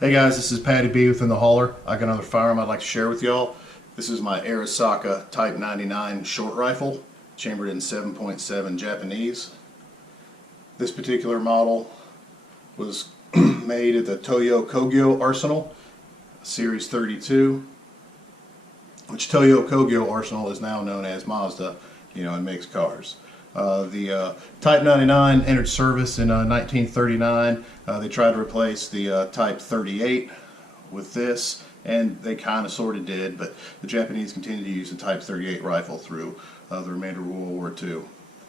Hey guys, this is PaddyB within the hauler. I got another firearm I'd like to share with y'all. This is my Arisaka Type 99 short rifle, chambered in 7.7 Japanese. This particular model was made at the Toyo Kogyo arsenal, Series 32, which Toyo Kogyo arsenal is now known as Mazda, and makes cars. The Type 99 entered service in 1939. They tried to replace the Type 38 with this, and they kind of sort of did, but the Japanese continued to use the Type 38 rifle through the remainder of World War II.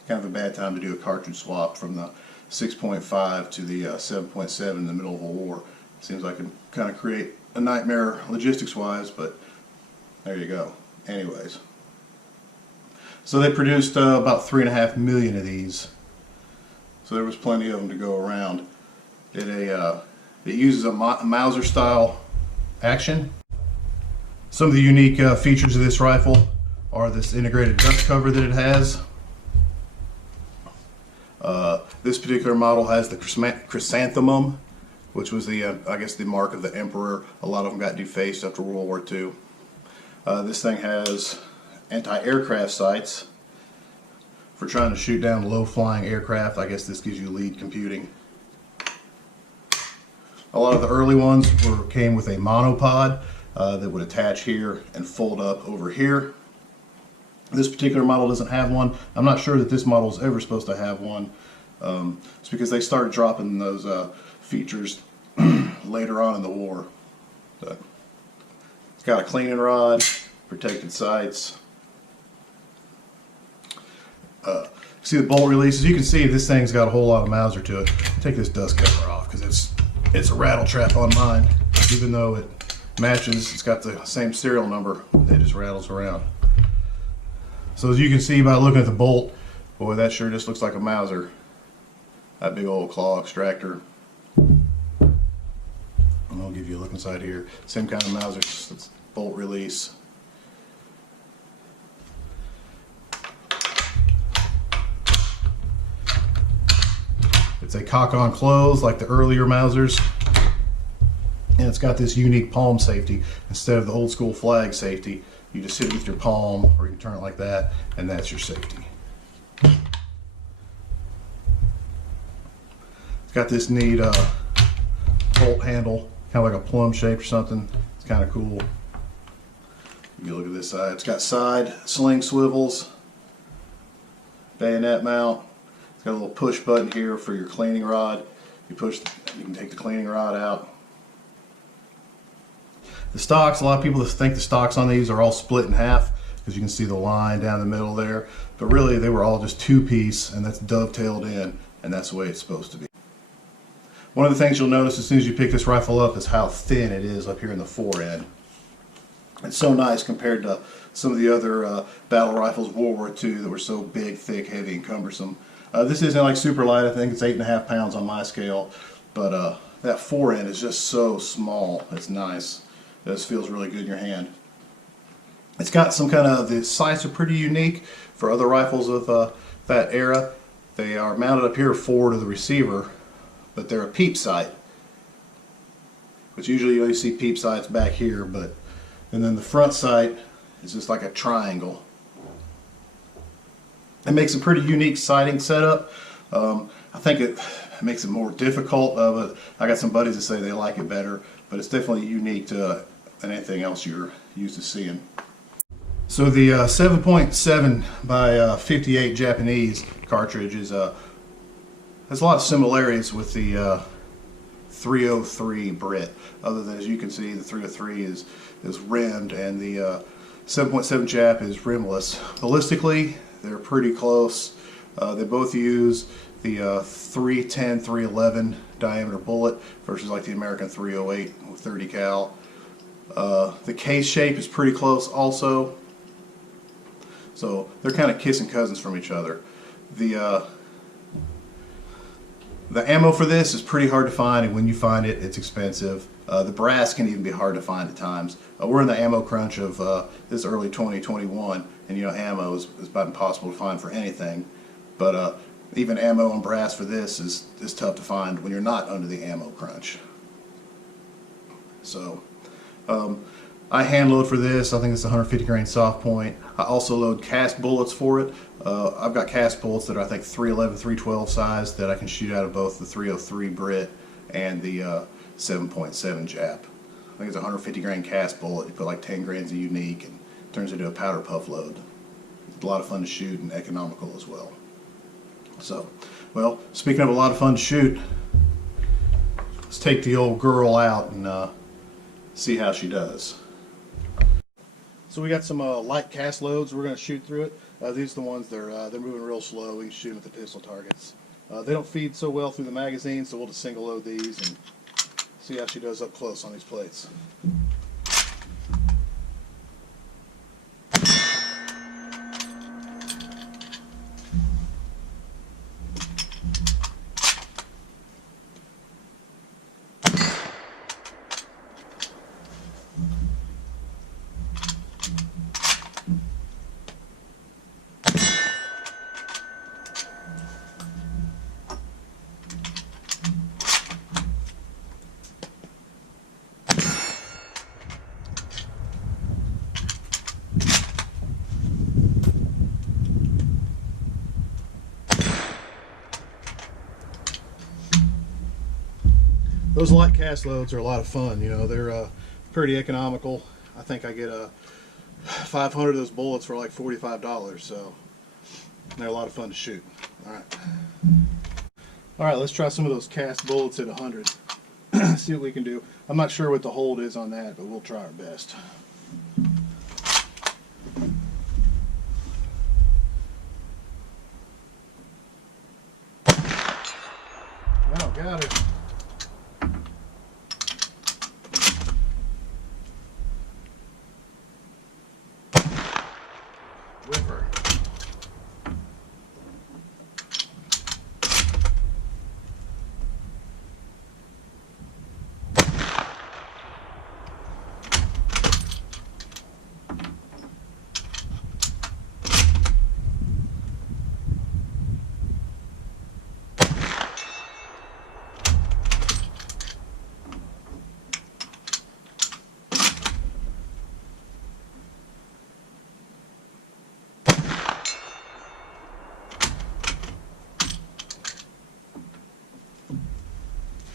Kind of a bad time to do a cartridge swap from the 6.5 to the 7.7 in the middle of a war. Seems like it kind of create a nightmare logistics-wise, but there you go. Anyways. So they produced about 3.5 million of these. So there was plenty of them to go around. It uses a Mauser style action. Some of the unique features of this rifle are this integrated dust cover that it has. This particular model has the chrysanthemum, which was the I guess the mark of the emperor. A lot of them got defaced after World War II. This thing has anti-aircraft sights for trying to shoot down low-flying aircraft. I guess this gives you lead computing. A lot of the early ones came with a monopod that would attach here and fold up over here. This particular model doesn't have one. I'm not sure that this model is ever supposed to have one. It's because they started dropping those features later on in the war. But it's got a cleaning rod, protected sights. See the bolt releases. You can see this thing's got a whole lot of Mauser to it. Take this dust cover off because it's a rattle trap on mine. Even though it matches, it's got the same serial number. It just rattles around. So as you can see by looking at the bolt, boy, that sure just looks like a Mauser. That big old claw extractor. And I'll give you a look inside here. Same kind of Mauser, it's bolt release. It's a cock-on close like the earlier Mausers, and it's got this unique palm safety. Instead of the old school flag safety, you just hit it with your palm, or you can turn it like that, and that's your safety. It's got this neat bolt handle, kind of like a plum shape or something. It's kind of cool. You look at this side. It's got side sling swivels, bayonet mount. It's got a little push button here for your cleaning rod. You can take the cleaning rod out. The stocks, a lot of people think the stocks on these are all split in half because you can see the line down the middle there. But really they were all just two-piece, and that's dovetailed in, and that's the way it's supposed to be. One of the things you'll notice as soon as you pick this rifle up is how thin it is up here in the fore end. It's so nice compared to some of the other battle rifles of World War II that were so big, thick, heavy, and cumbersome. This isn't like super light. I think it's 8.5 pounds on my scale, but that fore end is just so small. It's nice. It just feels really good in your hand. It's got some kind of, the sights are pretty unique for other rifles of that era. They are mounted up here forward of the receiver, but they're a peep sight. Which usually you see peep sights back here, and then the front sight is just like a triangle. It makes a pretty unique sighting setup. I think it makes it more difficult, but I got some buddies that say they like it better, but it's definitely unique to than anything else you're used to seeing. So the 7.7 by 58 Japanese cartridge has a lot of similarities with the 303 Brit, other than, as you can see, the 303 is rimmed and the 7.7 Jap is rimless. Ballistically, they're pretty close. They both use the 310, 311 diameter bullet versus like the American 308 with 30 cal. The case shape is pretty close also. So they're kind of kissing cousins from each other. The ammo for this is pretty hard to find, and when you find it, it's expensive. The brass can even be hard to find at times. We're in the ammo crunch of this early 2021, and ammo is about impossible to find for anything. But even ammo and brass for this is tough to find when you're not under the ammo crunch. So I hand load for this. I think it's 150 grain soft point. I also load cast bullets for it. I've got cast bullets that are, I think, 311, 312 size that I can shoot out of both the 303 Brit and the 7.7 Jap. I think it's a 150 grain cast bullet. You put like 10 grains of unique and it turns into a powder puff load. It's a lot of fun to shoot and economical as well. So, well, speaking of a lot of fun to shoot, let's take the old girl out and see how she does. So we got some light cast loads. We're going to shoot through it. These are the ones they're moving real slow. We can shoot them at the pistol targets. They don't feed so well through the magazine, so we'll just single load these and see how she does up close on these plates. Those light cast loads are a lot of fun. You know, they're pretty economical. I think I get 500 of those bullets for like $45, so they're a lot of fun to shoot. All right, let's try some of those cast bullets at 100. See what we can do. I'm not sure what the hold is on that, but we'll try our best. Oh, got her. Whipper.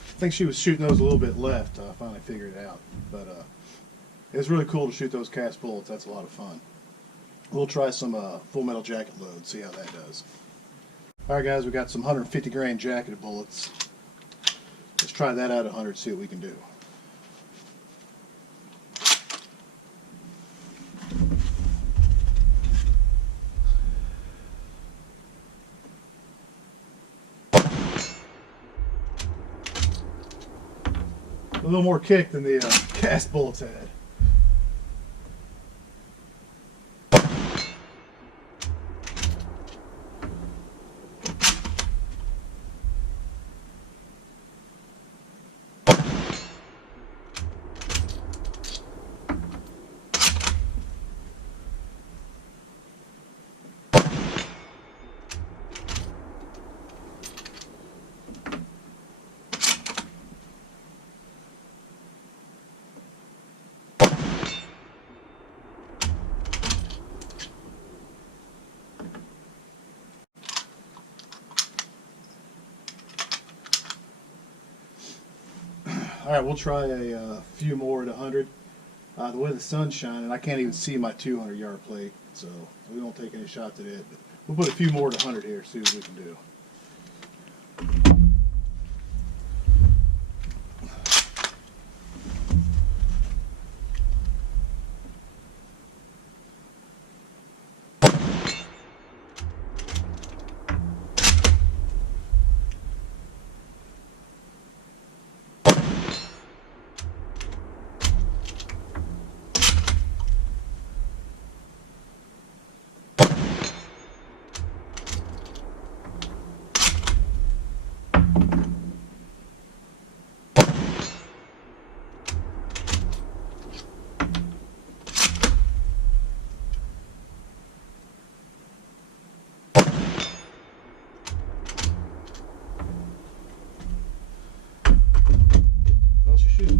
I think she was shooting those a little bit left. I finally figured it out. But it's really cool to shoot those cast bullets. That's a lot of fun. We'll try some full metal jacket load, see how that does. Alright guys, we got some 150 grain jacketed bullets. Let's try that out at 100, see what we can do. A little more kick than the cast bullets had. Alright, we'll try a few more at 100. The way the sun's shining, I can't even see my 200-yard plate, so we won't take any shots at it. But we'll put a few more at 100 here, see what we can do.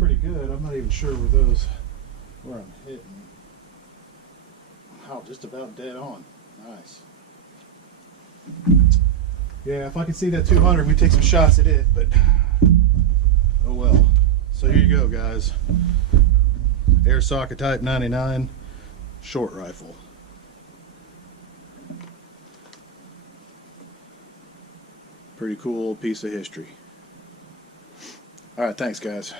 pretty good. I'm not even sure where I'm hitting. Oh, just about dead on. Nice. Yeah, if I could see that 200, we'd take some shots at it, but oh well. So here you go, guys. Arisaka Type 99 short rifle. Pretty cool piece of history. All right, thanks, guys.